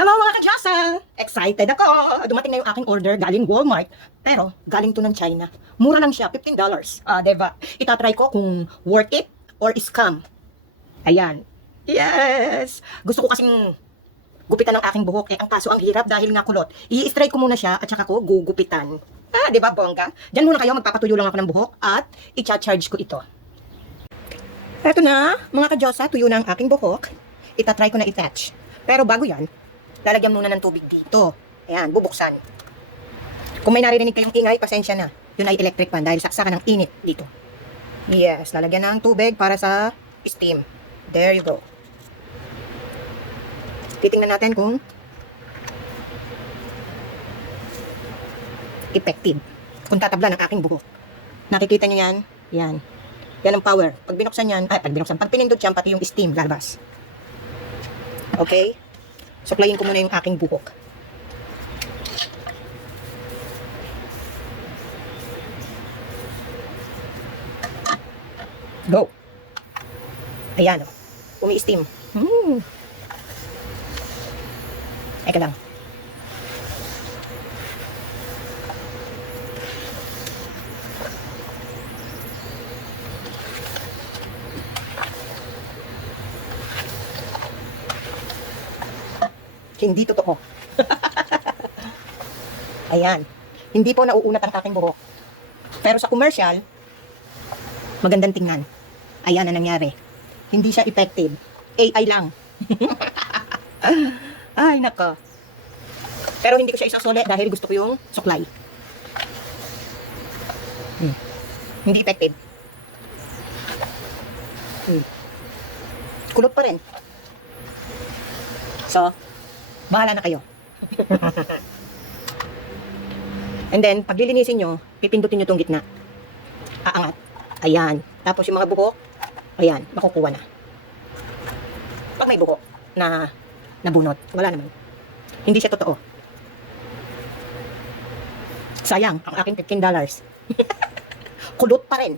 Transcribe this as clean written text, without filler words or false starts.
Hello mga ka-Diyosa! Excited ako! Dumating na yung aking order galing Walmart. Pero galing to ng China. Mura lang siya, $15. Diba? Itatry ko kung worth it or scam. Ayan. Yes! Gusto ko kasing gupitan ng aking buhok. Ang kaso ang hirap dahil nga kulot. I-straight ko muna siya at saka ko gugupitan. Diba bongga? Diyan muna kayo, magpapatuyo lang ako ng buhok at i-charge ko ito. Eto na, mga ka-Diyosa, tuyo na ang aking buhok. Itatry ko na i-attach. Pero bago yan, lalagyan muna ng tubig dito. Ayan, bubuksan. Kung may naririnig kayong ingay, pasensya na. Yun ay electric fan dahil saksakan ng init dito. Yes, lalagyan ng tubig para sa steam. There you go. Titingnan natin kung effective. Kung tatabla ng aking buhok. Nakikita nyo yan? Yan. Yan ang power. Pag binuksan yan, pag pinindot yan, pati yung steam lalabas. Okay? Suklayin ko muna yung aking buhok. Go! Ayan o. Umi-steam. Eka lang. Hindi totoo. Ayan. Hindi po nauunat ang aking buhok. Pero sa commercial, magandang tingnan. Ayan na nangyari. Hindi siya effective. AI lang. Ay, nako. Pero hindi ko siya isasuli dahil gusto ko yung suklay. Hindi effective. Kulot pa rin. So, bahala na kayo. And then, pag lilinisin nyo, pipindutin nyo itong gitna. Aangat. Ayan. Tapos yung mga buhok, ayan, makukuha na. Pag may buhok na nabunot, wala naman. Hindi siya totoo. Sayang, ang aking $15. Kulot pa rin.